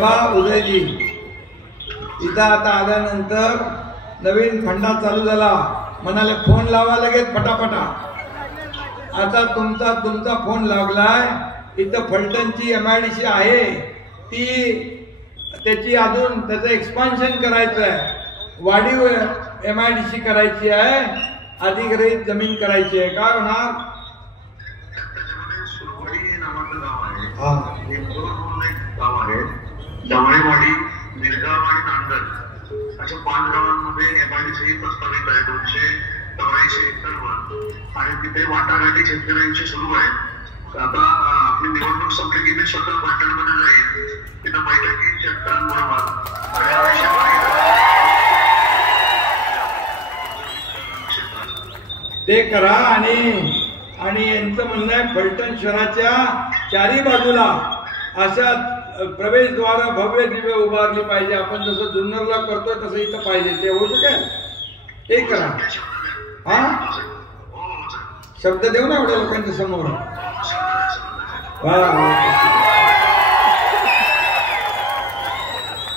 सभा उदयजी इथं आता आल्यानंतर नवीन फंडा चालू झाला, म्हणाले फोन लावा लगेच फटाफटा. आता तुमचा फोन लागलाय. इथं फलटणची MIDC आहे ती, त्याची अजून त्याचं एक्सपान्शन करायचं आहे, वाढीव MIDC करायची आहे, अधिग्रहित जमीन करायची आहे. काय होणार? जावळेवाडी, निरगाव आणि नांदर अशा 5 गावांमध्ये MIDC प्रस्तावित आहे. 284 एकरवर आणि तिथे वाटाघाटी शेतकऱ्यांची सुरू आहे. आता आपली निवडणूक संपली की मी स्वतः पाटणमध्ये जाईल, तिथं बैठकीत शेतकऱ्यांबरोबर ते करा. आणि यांचं म्हणणं आहे फलटण शहराच्या चारी बाजूला अशा प्रवेशद्वार भव्य दिवे उभारली पाहिजे. आपण जसं जुन्नरला करतोय तसं इथं पाहिजे. ते होऊ शकेल? ते करा. हा, शब्द देऊ ना एवढ्या लोकांच्या समोर. वा.